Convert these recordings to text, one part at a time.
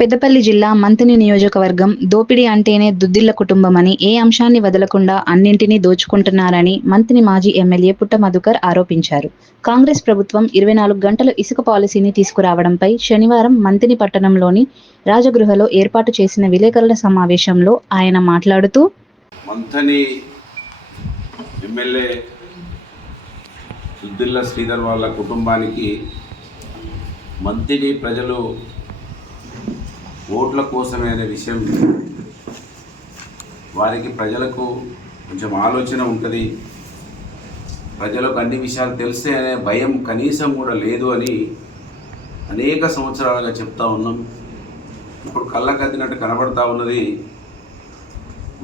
పెద్దపల్లి జిల్లా మంతిని నియోజకవర్గం దోపిడీ అంటేనే దుద్దిళ్ళ కుటుంబమని ఏ అంశాన్ని వదలకుండా అన్నింటినీ దోచుకుంటున్నారని మంతిని మాజీ ఎమ్మెల్యే పుట్ట మధుకర్ ఆరోపించారు. కాంగ్రెస్ ప్రభుత్వం ఇరవై నాలుగు గంటల ఇసుక పాలసీని తీసుకురావడంపై శనివారం మంతిని పట్టణంలోని రాజగృహలో ఏర్పాటు చేసిన విలేకరుల సమావేశంలో ఆయన మాట్లాడుతూ ఎమ్మెల్యే శ్రీధర్ వాళ్ళ కుటుంబానికి మంతిని ప్రజలు ఓట్ల కోసమే అనే విషయం వారికి ప్రజలకు కొంచెం ఆలోచన ఉంటుంది. ప్రజలకు అన్ని విషయాలు తెలిస్తే అనే భయం కనీసం కూడా లేదు అని అనేక సంవత్సరాలుగా చెప్తా ఉన్నాం. ఇప్పుడు కళ్ళకద్దినట్టు కనబడతా ఉన్నది.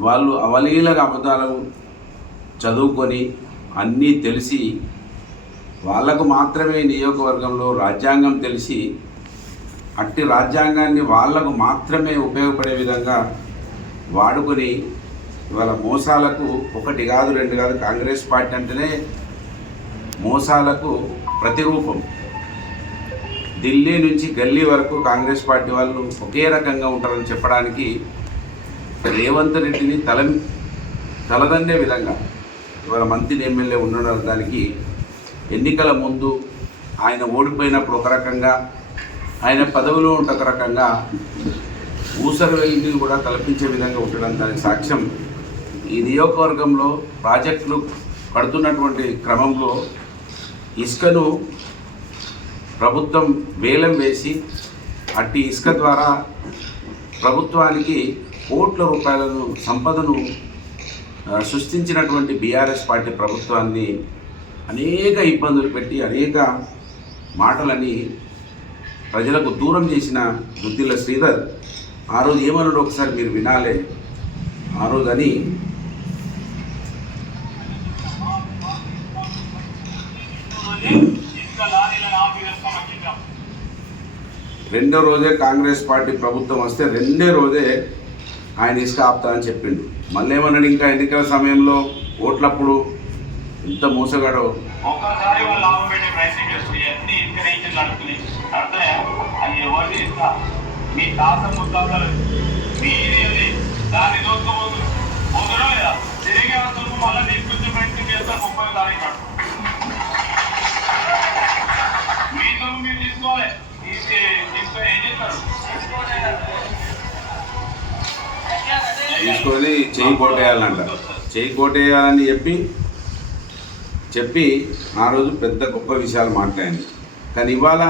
వాళ్ళు అవలీలగా అబద్ధాలు చదువుకొని అన్నీ తెలిసి వాళ్ళకు మాత్రమే నియోజకవర్గంలో రాజ్యాంగం తెలిసి అట్టి రాజ్యాంగాన్ని వాళ్ళకు మాత్రమే ఉపయోగపడే విధంగా వాడుకొని ఇవాళ మోసాలకు ఒకటి కాదు రెండు కాదు కాంగ్రెస్ పార్టీ అంటేనే మోసాలకు ప్రతిరూపం. ఢిల్లీ నుంచి గల్లీ వరకు కాంగ్రెస్ పార్టీ వాళ్ళు ఒకే రకంగా ఉంటారని చెప్పడానికి రేవంత్ రెడ్డిని తల తలదన్నే విధంగా ఇవాళ మంత్రి ఎమ్మెల్యే ఉండడం దానికి ఎన్నికల ముందు ఆయన ఓడిపోయినప్పుడు ఒక రకంగా ఆయన పదవిలో ఉంటే ఒక రకంగా ఊసరు వెళ్ళి కూడా కల్పించే విధంగా ఉండడం దానికి సాక్ష్యం. ఈ నియోజకవర్గంలో ప్రాజెక్టులు కడుతున్నటువంటి క్రమంలో ఇసుకను ప్రభుత్వం వేలం వేసి అట్టి ఇసుక ద్వారా ప్రభుత్వానికి కోట్ల రూపాయలను సంపదను సృష్టించినటువంటి బీఆర్ఎస్ పార్టీ ప్రభుత్వాన్ని అనేక ఇబ్బందులు పెట్టి అనేక మాటలని ప్రజలకు దూరం చేసిన బుద్ధిల శ్రీధర్ ఆ రోజు ఏమన్నాడు ఒకసారి మీరు వినాలే. ఆ రోజు అని రెండో రోజే కాంగ్రెస్ పార్టీ ప్రభుత్వం వస్తే రెండే రోజే ఆయన ఇసుక ఆపుతానని చెప్పిండు. మళ్ళీ ఏమన్నాడు ఇంకా ఎన్నికల సమయంలో ఓట్లప్పుడు ఎంత మోసగాడో. ఒకసారి వాళ్ళు ప్రయత్నం చేస్తుంది అన్ని నడుపుతుంది అర్థమే? అది ఎవరిని ఇస్తా మీ తాత ముత్తాతలు మీది దాని దాన్ని దోసుకోబోదు పోతున్నా లేదా? తిరిగి వస్తువు మళ్ళీ తీసుకొచ్చి పెట్టి చేస్తారు ముప్పై తారీఖు మీతో మీరు తీసుకోవాలి. తీసి తీసుకొని ఏం చేస్తారు? తీసుకొని చేయి కోటేయాలంట. చేయి కోటేయాలని చెప్పి చెప్పి ఆ రోజు పెద్ద గొప్ప విషయాలు మాట్లాడింది. కానీ ఇవాళ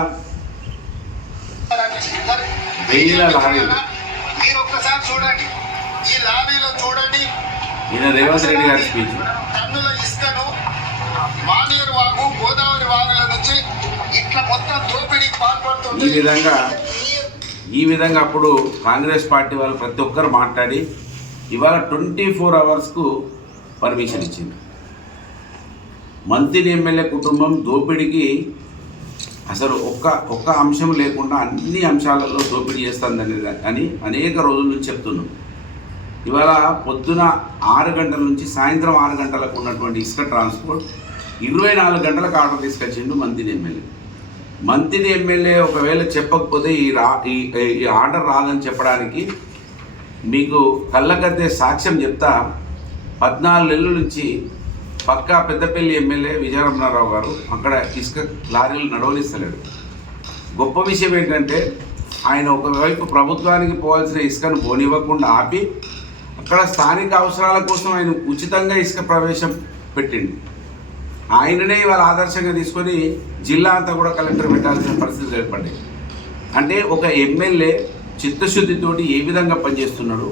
మీరు ఒక్కసారి చూడండి. ఈ లారీలో చూడండి. ఈయన రేవంత్ రెడ్డి గారి స్పీచ్. టన్నుల ఇసుకను మానేరు వాగు గోదావరి వాగుల నుంచి ఇట్లా మొత్తం దోపిడీకి పాల్పడుతుంది. ఈ విధంగా ఈ విధంగా అప్పుడు కాంగ్రెస్ పార్టీ వాళ్ళు ప్రతి ఒక్కరు మాట్లాడి ఇవాళ ట్వంటీ ఫోర్ అవర్స్కు పర్మిషన్ ఇచ్చింది. మంత్రి ఎమ్మెల్యే కుటుంబం దోపిడీకి అసలు ఒక్క ఒక్క అంశం లేకుండా అన్ని అంశాలలో దోపిడీ చేస్తుంది అని అనేక రోజుల నుంచి చెప్తున్నాం. ఇవాళ పొద్దున ఆరు గంటల నుంచి సాయంత్రం ఆరు గంటలకు ఉన్నటువంటి ఇసుక ట్రాన్స్పోర్ట్ ఇరవై నాలుగు గంటలకు ఆర్డర్ తీసుకొచ్చిండు మంత్రి ఎమ్మెల్యే. మంత్రి ఎమ్మెల్యే ఒకవేళ చెప్పకపోతే ఈ రా ఈ ఈ ఆర్డర్ రాదని చెప్పడానికి మీకు కళ్ళకద్దే సాక్ష్యం చెప్తా పద్నాలుగు నెలల నుంచి పక్కా పెద్దపల్లి ఎమ్మెల్యే విజయరమణారావు గారు అక్కడ ఇసుక లారీలు నడవనిస్తలేడు. గొప్ప విషయం ఏంటంటే ఆయన ఒకవైపు ప్రభుత్వానికి పోవాల్సిన ఇసుకను పోనివ్వకుండా ఆపి అక్కడ స్థానిక అవసరాల కోసం ఆయన ఉచితంగా ఇసుక ప్రవేశం పెట్టింది ఆయననే ఇవాళ ఆదర్శంగా తీసుకొని జిల్లా అంతా కూడా కలెక్టర్ పెట్టాల్సిన పరిస్థితులు ఏర్పడ్డాయి. అంటే ఒక ఎమ్మెల్యే చిత్తశుద్ధితోటి ఏ విధంగా పనిచేస్తున్నాడు?